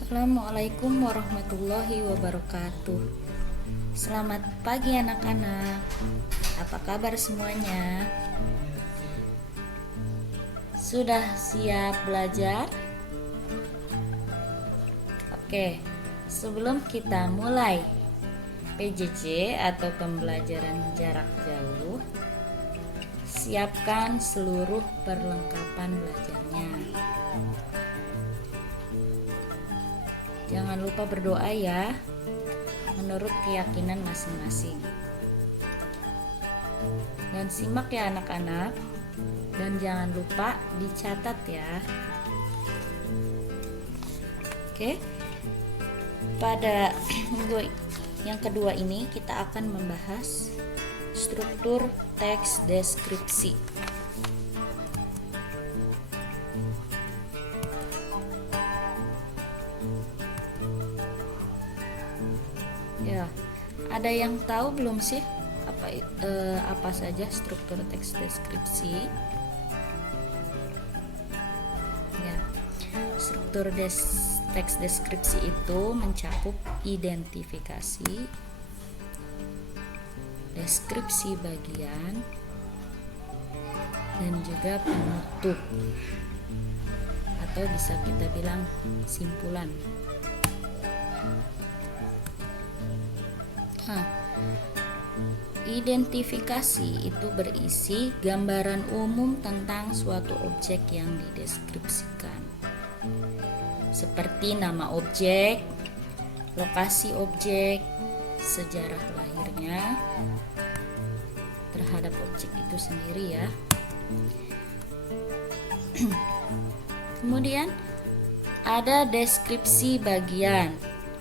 Assalamualaikum warahmatullahi wabarakatuh. Selamat pagi anak-anak. Apa kabar semuanya? Sudah siap belajar? Oke, sebelum kita mulai PJJ atau pembelajaran jarak jauh, siapkan seluruh perlengkapan belajarnya. Jangan lupa berdoa ya, menurut keyakinan masing-masing. Dan simak ya anak-anak, dan jangan lupa dicatat ya. Oke, pada minggu yang kedua ini kita akan membahas struktur teks deskripsi. Ya, ada yang tahu belum sih apa saja struktur teks deskripsi? Ya, struktur teks deskripsi itu mencakup identifikasi, deskripsi bagian, dan juga penutup, atau bisa kita bilang simpulan. Identifikasi itu berisi gambaran umum tentang suatu objek yang dideskripsikan, seperti nama objek, lokasi objek, sejarah lahirnya terhadap objek itu sendiri ya. Kemudian ada deskripsi bagian,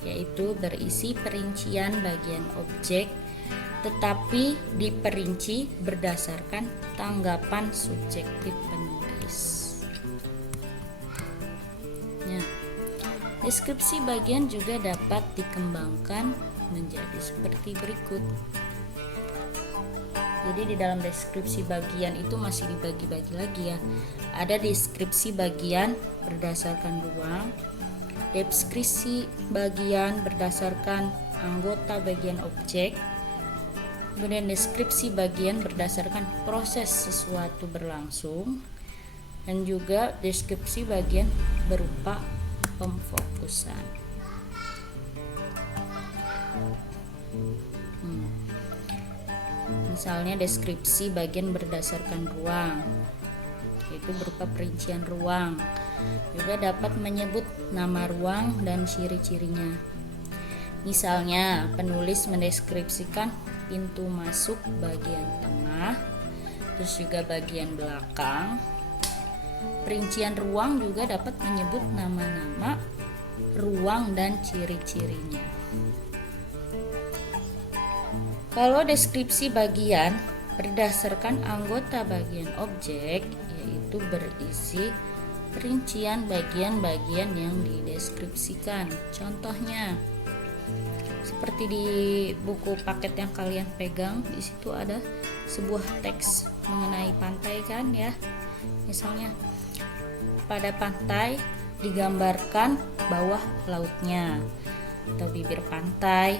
yaitu berisi perincian bagian objek tetapi diperinci berdasarkan tanggapan subjektif penulis. Nah, deskripsi bagian juga dapat dikembangkan menjadi seperti berikut. Jadi di dalam deskripsi bagian itu masih dibagi-bagi lagi ya. Ada deskripsi bagian berdasarkan ruang, deskripsi bagian berdasarkan anggota bagian objek, kemudian deskripsi bagian berdasarkan proses sesuatu berlangsung, dan juga deskripsi bagian berupa pemfokusan. Misalnya deskripsi bagian berdasarkan ruang, yaitu berupa perincian ruang. Juga dapat menyebut nama ruang dan ciri-cirinya. Misalnya penulis mendeskripsikan pintu masuk bagian tengah, terus juga bagian belakang. Perincian ruang juga dapat menyebut nama-nama ruang dan ciri-cirinya. Kalau deskripsi bagian berdasarkan anggota bagian objek, yaitu berisi perincian bagian-bagian yang dideskripsikan. Contohnya seperti di buku paket yang kalian pegang, di situ ada sebuah teks mengenai pantai kan ya. Misalnya pada pantai digambarkan bawah lautnya atau bibir pantai,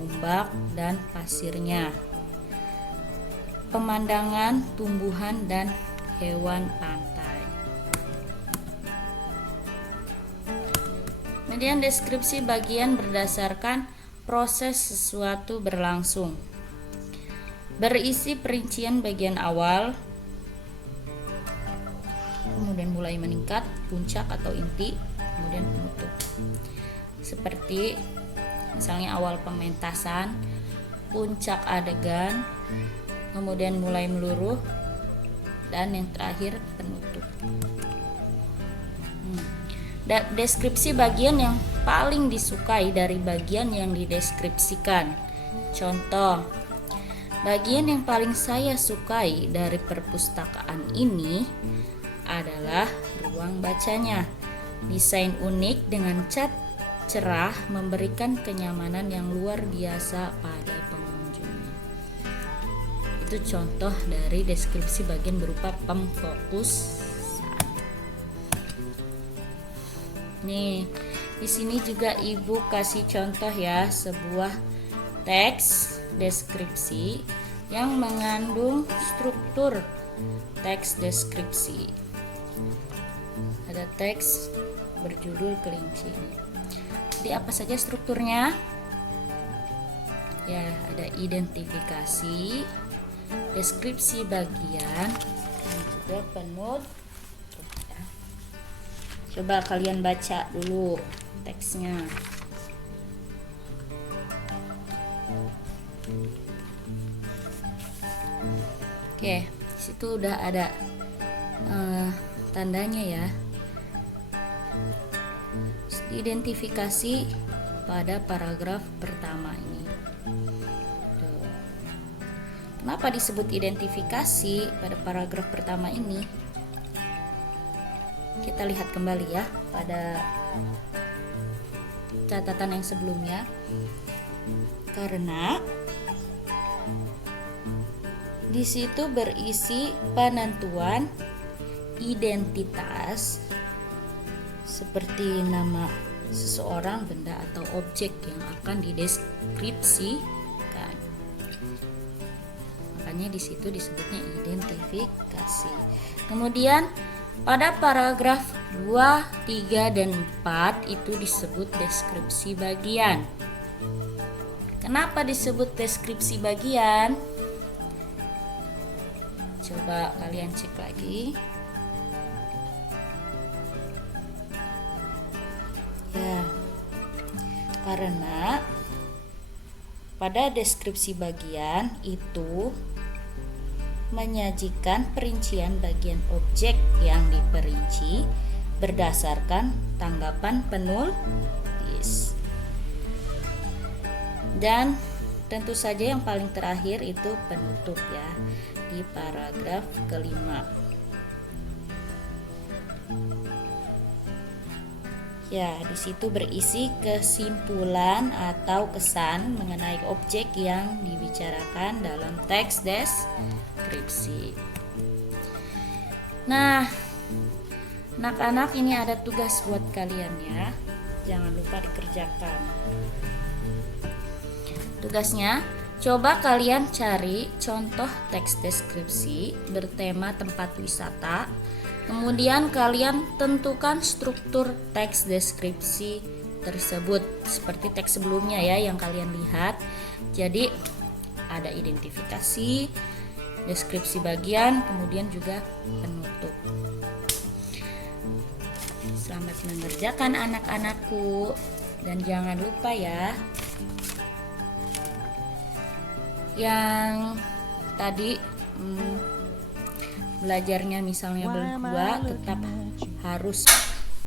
ombak dan pasirnya, pemandangan tumbuhan dan hewan pantai. Kemudian deskripsi bagian berdasarkan proses sesuatu berlangsung, berisi perincian bagian awal, kemudian mulai meningkat, puncak atau inti, kemudian penutup. Seperti misalnya awal pementasan, puncak adegan, kemudian mulai meluruh, dan yang terakhir penutup. Deskripsi bagian yang paling disukai dari bagian yang dideskripsikan. Contoh, bagian yang paling saya sukai dari perpustakaan ini adalah ruang bacanya. Desain unik dengan cat cerah memberikan kenyamanan yang luar biasa pada pengunjungnya. Itu contoh dari deskripsi bagian berupa pemfokus. Nih, Di sini juga Ibu kasih contoh ya, sebuah teks deskripsi yang mengandung struktur teks deskripsi. Ada teks berjudul kelinci. Jadi apa saja strukturnya? Ya, ada identifikasi, deskripsi bagian, dan juga penutup. Coba kalian baca dulu teksnya. Oke, situ udah ada tandanya ya. Identifikasi pada paragraf pertama ini. Tuh. Kenapa disebut identifikasi pada paragraf pertama ini? Kita lihat kembali ya pada catatan yang sebelumnya. Karena di situ berisi penentuan identitas seperti nama seseorang, benda atau objek yang akan dideskripsikan. Makanya di situ disebutnya identifikasi. Kemudian pada paragraf 2, 3, dan 4 itu disebut deskripsi bagian. Kenapa disebut deskripsi bagian? Coba kalian cek lagi. Ya, karena pada deskripsi bagian itu menyajikan perincian bagian objek yang diperinci berdasarkan tanggapan penulis. Dan tentu saja yang paling terakhir itu penutup ya, di paragraf kelima. Ya, di situ berisi kesimpulan atau kesan mengenai objek yang dibicarakan dalam teks deskripsi. Nah, anak-anak, ini ada tugas buat kalian ya. Jangan lupa dikerjakan. Tugasnya, coba kalian cari contoh teks deskripsi bertema tempat wisata. Kemudian kalian tentukan struktur teks deskripsi tersebut seperti teks sebelumnya ya yang kalian lihat. Jadi ada identifikasi, deskripsi bagian, kemudian juga penutup. Selamat mengerjakan anak-anakku, dan jangan lupa ya, yang tadi belajarnya misalnya berdua tetap harus